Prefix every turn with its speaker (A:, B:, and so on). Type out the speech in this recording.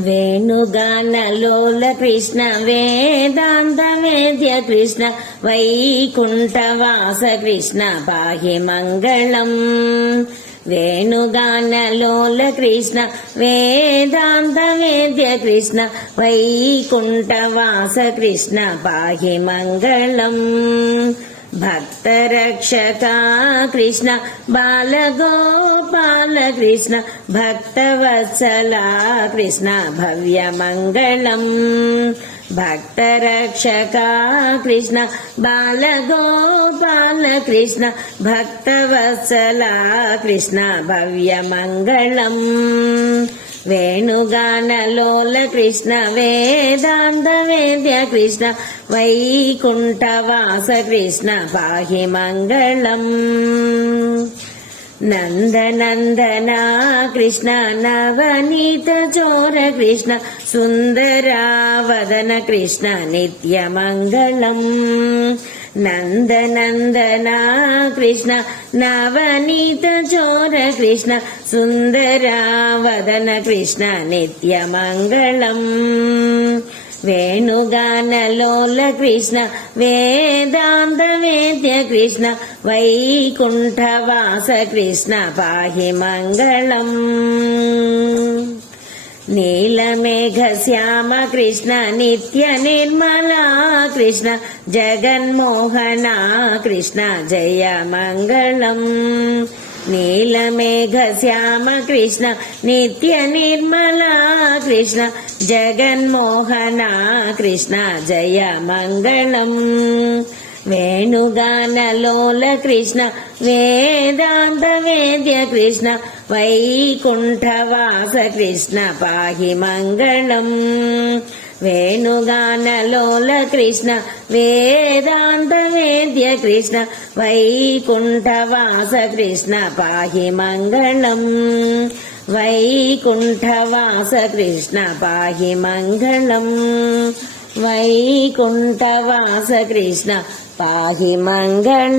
A: వేణుగానలోల కృష్ణ వేదాంత వేద్య కృష్ణ వైకుంఠవాస కృష్ణ పాహి మంగళం వేణుగానలోల కృష్ణ వేదాంత వేద్య కృష్ణ వైకుంఠవాస కృష్ణ పాహి మంగళం భక్తరక్షకా కృష్ణ బాలగోపాల కృష్ణ భక్తవత్సలా కృష్ణ భవ్యమంగళం భక్తరక్షకా కృష్ణ బాలగోపాల కృష్ణ భక్తవత్సలా కృష్ణ భవ్యమంగళం వేణుగానలోల కృష్ణ వేదాంత వేద్య కృష్ణ వైకుంఠవాస కృష్ణ పాహి మంగళం నందనందనా కృష్ణ నవనీత చోర కృష్ణ సుందరావదన కృష్ణ నిత్యమంగళం నందనందనా కృష్ణ నవనీత చోర కృష్ణ సుందరావదన కృష్ణ నిత్యమంగళం వేణుగానలోల కృష్ణ వేదాంత వేద్య కృష్ణ వైకుంఠవాస కృష్ణ పాహి మంగళం నీలమేఘ శ్యామ కృష్ణ నిత్య నిర్మలా కృష్ణ జగన్మోహన కృష్ణ జయ మంగళం. నీలమేఘ శ్యామ కృష్ణ నిత్య నిర్మలా కృష్ణ జగన్మోహన కృష్ణ జయ మంగళం. వేణుగానలోల కృష్ణ వేదాంత వేద్య కృష్ణ వైకుంఠవాస కృష్ణ పాహి మంగళం. వేణుగానలోల కృష్ణ వేదాంత వేద్య కృష్ణ వైకుంఠవాస కృష్ణ పాహి మంగళం. వైకుంఠవాస కృష్ణ పాహి మంగళం. వైకుంఠవాస కృష్ణ పాహి మంగళం.